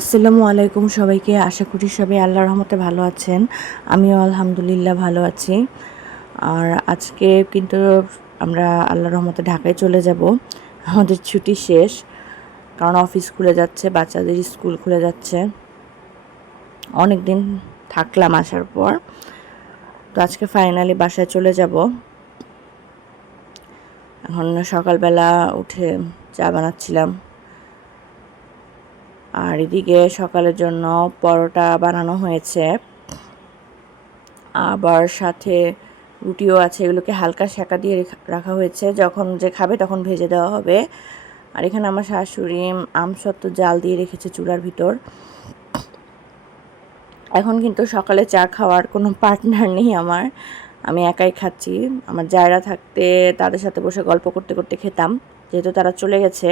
আসসালামু আলাইকুম সবাইকে। আশা করি সবাই আল্লাহর রহমতে ভালো আছেন। আমিও আলহামদুলিল্লাহ ভালো আছি। আর আজকে কিন্তু আমরা আল্লাহর রহমতে ঢাকায় চলে যাব। আমাদের ছুটি শেষ, কারণ অফিস খুলে যাচ্ছে, বাচ্চাদের স্কুল খুলে যাচ্ছে। অনেক দিন থাকলাম আসার পর, তো আজকে ফাইনালি বাসায় চলে যাব। এখন সকালবেলা উঠে চা বানাচ্ছিলাম, আর এদিকে সকালের জন্য পরোটা বানানো হয়েছে, আবার সাথে রুটিও আছে। এগুলোকে হালকা সেঁকা দিয়ে রাখা হয়েছে, যখন যে খাবে তখন ভেজে দেওয়া হবে। আর এখানে আমার শাশুড়ি আমসত্ত্ব জাল দিয়ে রেখেছে চুলার ভিতর। এখন কিন্তু সকালে চা খাওয়ার কোনো পার্টনার নেই আমার, আমি একাই খাচ্ছি। আমার জায়রা থাকতে তাদের সাথে বসে গল্প করতে করতে খেতাম, যেহেতু তারা চলে গেছে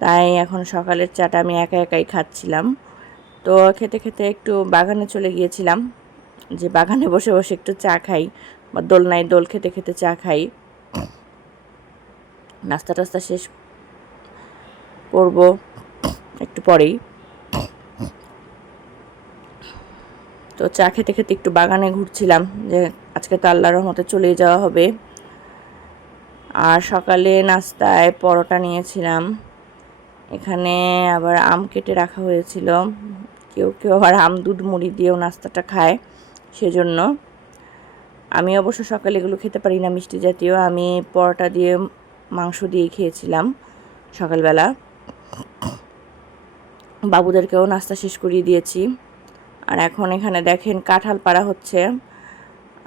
তাই এখন সকালের চাটা আমি একা একাই খাচ্ছিলাম। তো খেতে খেতে একটু বাগানে চলে গিয়েছিলাম, যে বাগানে বসে বসে একটু চা খাই, বা দোলনায় দোল খেতে খেতে চা খাই। নাস্তা টাস্তা শেষ করব একটু পরেই। তো চা খেতে খেতে একটু বাগানে ঘুরছিলাম, যে আজকে তো আল্লাহর রহমতে চলেই যাওয়া হবে। আর সকালে নাস্তায় পরোটা নিয়েছিলাম, এখানে আবার আম কেটে রাখা হয়েছিল। কেউ কেউ আবার আম দুধ মুড়ি দিয়েও নাস্তাটা খায়, সেজন্য। আমি অবশ্য সকালে এগুলো খেতে পারি না মিষ্টি জাতীয়, আমি পরোটা দিয়ে মাংস দিয়ে খেয়েছিলাম সকালবেলা। বাবুদেরকেও নাস্তা শেষ করিয়ে দিয়েছি। আর এখন এখানে দেখেন কাঁঠাল পাড়া হচ্ছে,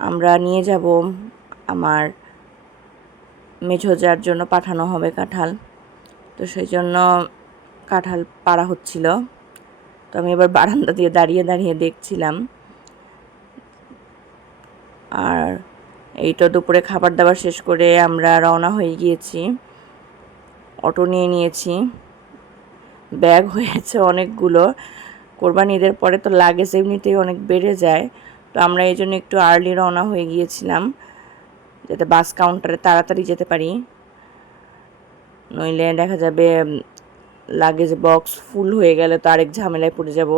আমরা নিয়ে যাব, আমার মেঝোজার জন্য পাঠানো হবে কাঁঠাল, তো সেই জন্য কাঁঠাল পাড়া হচ্ছিল। তো আমি এবার বারান্দা দিয়ে দাঁড়িয়ে দাঁড়িয়ে দেখছিলাম। আর এই তো দুপুরে খাবার দাবার শেষ করে আমরা রওনা হয়ে গিয়েছি, অটো নিয়ে নিয়েছি। ব্যাগ হয়েছে অনেকগুলো, কোরবানি ঈদের পরে তো লাগেজ এমনিতেই অনেক বেড়ে যায়, তো আমরা এই জন্য একটু আর্লি রওনা হয়ে গিয়েছিলাম, যাতে বাস কাউন্টারে তাড়াতাড়ি যেতে পারি। নইলে দেখা যাবে লাগেজ বক্স ফুল হয়ে গেলে তো আরেক ঝামেলায় পড়ে যাব,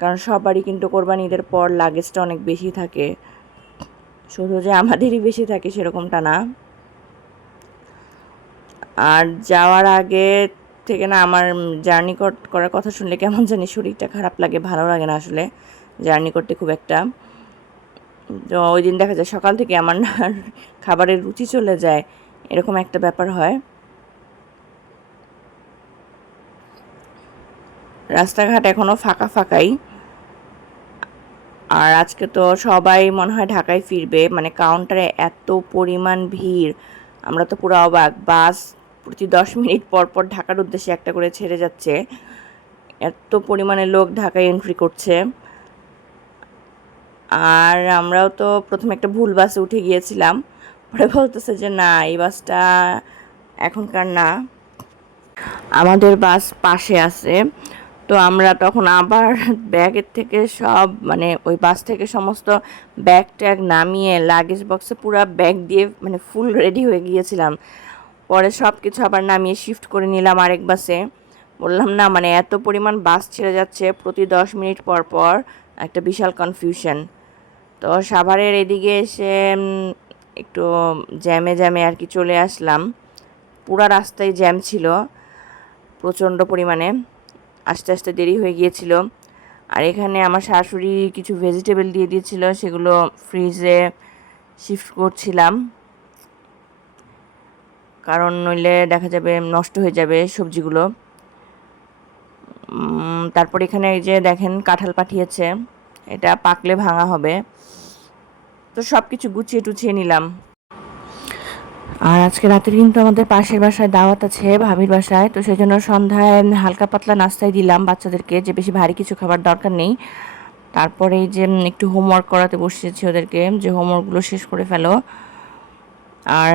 কারণ সবারই কিন্তু কোরবানি ঈদের পর লাগেজটা অনেক বেশি থাকে, শুধু যে আমাদেরই বেশি থাকে সেরকমটা না। আর যাওয়ার আগে থেকে না আমার জার্নি করার কথা শুনলে কেমন জানি শরীরটা খারাপ লাগে, ভালো লাগে না আসলে জার্নি করতে খুব একটা। তো ওই দিন দেখা যায় সকাল থেকে আমার না খাবারের রুচি চলে যায়, এরকম একটা ব্যাপার হয়। রাস্তাঘাট এখনও ফাঁকা ফাঁকাই। আর আজকে তো সবাই মনে হয় ঢাকায় ফিরবে, মানে কাউন্টারে এত পরিমাণ ভিড়, আমরা তো পুরো অবাক। বাস প্রতি 10 মিনিট পর পর ঢাকার উদ্দেশ্যে একটা করে ছেড়ে যাচ্ছে, এত পরিমাণে লোক ঢাকায় এন্ট্রি করছে। আর আমরাও তো প্রথমে একটা ভুল বাসে উঠে গিয়েছিলাম, পরে বলতেছে যে না, এই বাসটা এখনকার না, আমাদের বাস পাশে আছে। তো আমরা তখন আবার ব্যাগের থেকে সব, মানে ওই বাস থেকে সমস্ত ব্যাগ ট্যাগ নামিয়ে লাগেজ বক্সে পুরো ব্যাগ দিয়ে মানে ফুল রেডি হয়ে গিয়েছিলাম। পরে সব কিছু আবার নামিয়ে শিফট করে নিলাম আরেক বাসে। বললাম না, মানে এত পরিমাণ বাস ছেড়ে যাচ্ছে প্রতি 10 মিনিট পর পর, একটা বিশাল কনফিউশন। তো সাভারের এদিকে এসে একটু জ্যামে জ্যামে আর কি চলে আসলাম, পুরা রাস্তায় জ্যাম ছিল প্রচণ্ড পরিমাণে, আস্তে আস্তে দেরি হয়ে গিয়েছিল। আর এখানে আমার শাশুড়ি কিছু ভেজিটেবল দিয়ে দিয়েছিল, সেগুলো ফ্রিজে শিফট করছিলাম, কারণ নইলে দেখা যাবে নষ্ট হয়ে যাবে সবজিগুলো। তারপর এখানে এই যে দেখেন কাঁঠাল পাঠিয়েছে, এটা পাকলে ভাঙা হবে। তো সব কিছু গুছিয়ে টুছিয়ে নিলাম। আর আজকে রাতে কিন্তু আমাদের পাশের বাসায় দাওয়াত আছে, ভাবির বাসায়, তো সেই জন্য সন্ধ্যায় হালকা পাতলা নাস্তাই দিলাম বাচ্চাদেরকে, যে বেশি ভারী কিছু খাবার দরকার নেই। তারপরে এই যে একটু হোমওয়ার্ক করাতে বসিয়েছি ওদেরকে, যে হোমওয়ার্কগুলো শেষ করে ফেলো। আর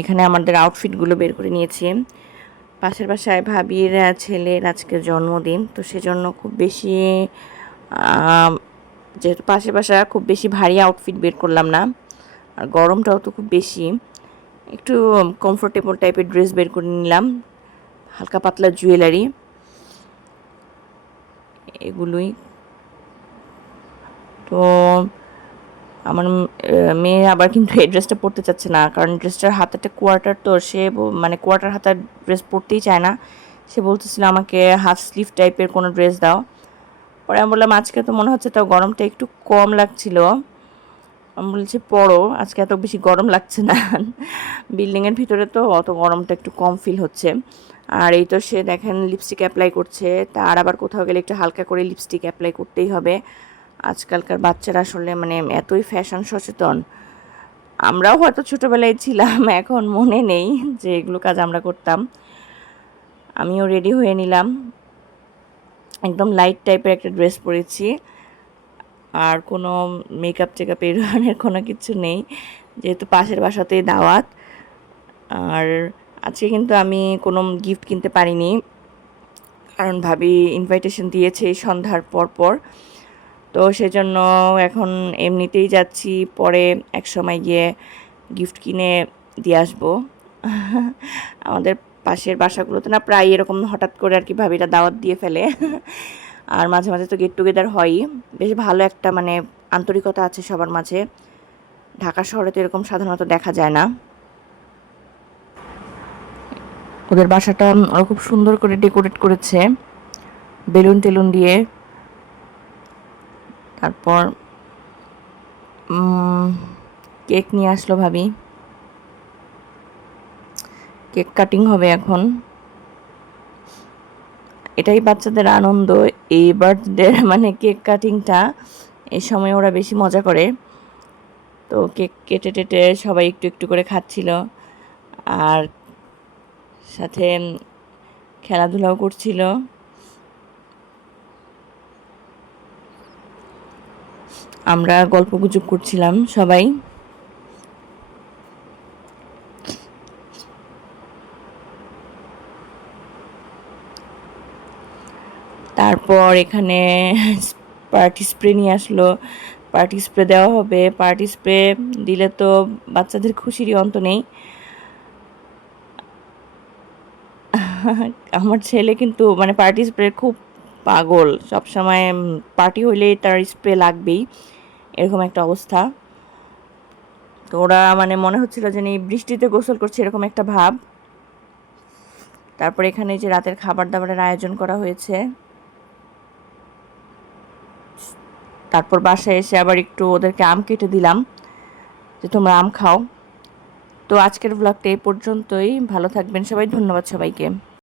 এখানে আমাদের আউটফিটগুলো বের করে নিয়েছি। পাশের বাসায় ভাবির ছেলের আজকে জন্মদিন, তো সেজন্য খুব বেশি, যেহেতু পাশের বাসা, খুব বেশি ভারী আউটফিট বের করলাম না। আর গরমটাও তো খুব বেশি, একটু কমফোর্টেবল টাইপের ড্রেস বের করে নিলাম, হালকা পাতলা জুয়েলারি। এগুলোই। তো আমার মেয়ে আবার কিন্তু এই ড্রেসটা পরতে চাচ্ছে না, কারণ ড্রেসটার হাতাটা কোয়ার্টার, তো সে মানে কোয়ার্টার হাতার ড্রেস পরতেই চায় না। সে বলতেছিল আমাকে হাফ স্লিভ টাইপের কোনো ড্রেস দাও। পরে আমি বললাম আজকে তো মনে হচ্ছে তাও গরমটা একটু কম লাগছিল। আমি বলছি পরো, আজকে এত বেশি গরম লাগছে না। বিল্ডিংয়ের ভিতরে তো অত গরমটা একটু কম ফিল হচ্ছে। আর এই তো সে দেখেন লিপস্টিক অ্যাপ্লাই করছে, তার আবার কোথাও গেলে একটু হালকা করে লিপস্টিক অ্যাপ্লাই করতেই হবে। আজকালকার বাচ্চারা আসলে মানে এতই ফ্যাশন সচেতন। আমরাও হয়তো ছোটোবেলায় ছিলাম, এখন মনে নেই যে এগুলো কাজ আমরা করতাম। আমিও রেডি হয়ে নিলাম, একদম লাইট টাইপের একটা ড্রেস পরেছি, আর কোনো মেকআপ টেকআপ এই ধরনের কোনো কিছু নেই, যেহেতু পাশের বাসাতেই দাওয়াত। আর আজকে কিন্তু আমি কোনো গিফট কিনতে পারিনি, কারণ ভাবি ইনভাইটেশন দিয়েছে এই সন্ধ্যার পর পর। তো সেজন্য এখন এমনিতেই যাচ্ছি, পরে এক সময় গিয়ে গিফট কিনে দিয়ে আসবো। আমাদের পাশের বাসাগুলোতে না প্রায় এরকম হঠাৎ করে আর কি ভাবিরা দাওয়াত দিয়ে ফেলে। আর মাঝে মাঝে তো গেট টুগেদার হয়ই, বেশ ভালো একটা মানে আন্তরিকতা আছে সবার মাঝে। ঢাকা শহরে তো এরকম সাধারণত দেখা যায় না। ওদের বাসাটা ওরা খুব সুন্দর করে ডেকোরেট করেছে বেলুন টেলুন দিয়ে। তারপর কেক নিয়ে আসলো ভাবি, কেক কাটিং হবে এখন। এটাই বাচ্চাদের আনন্দ, এই বার্থডে মানে কেক কাটিংটা, এই সময় ওরা বেশি মজা করে। তো কেক কেটে টেটে সবাই একটু একটু করে খাচ্ছিল, আর সাথে খেলাধুলাও করছিল। আমরা গল্পগুজব করছিলাম সবাই। তারপর এখানে পার্টি স্প্রে নিয়ে আসলো, পার্টি স্প্রে দেওয়া হবে। পার্টি স্প্রে দিলে তো বাচ্চাদের খুশিরই অন্ত নেই। আমার ছেলে কিন্তু মানে পার্টি স্প্রে খুব পাগল, সবসময় পার্টি হইলেই তার স্প্রে লাগবেই, এরকম একটা অবস্থা। তো ওরা মানে মনে হচ্ছিল যে বৃষ্টিতে গোসল করছে এরকম একটা ভাব। তারপর এখানে যে রাতের খাবার দাবারের আয়োজন করা হয়েছে। তারপর বাসায় এসে আবার একটু ওদেরকে আম কেটে দিলাম যে তোমরা আম খাও। তো আজকের ব্লগটা এই পর্যন্তই, ভালো থাকবেন সবাই, ধন্যবাদ সবাইকে।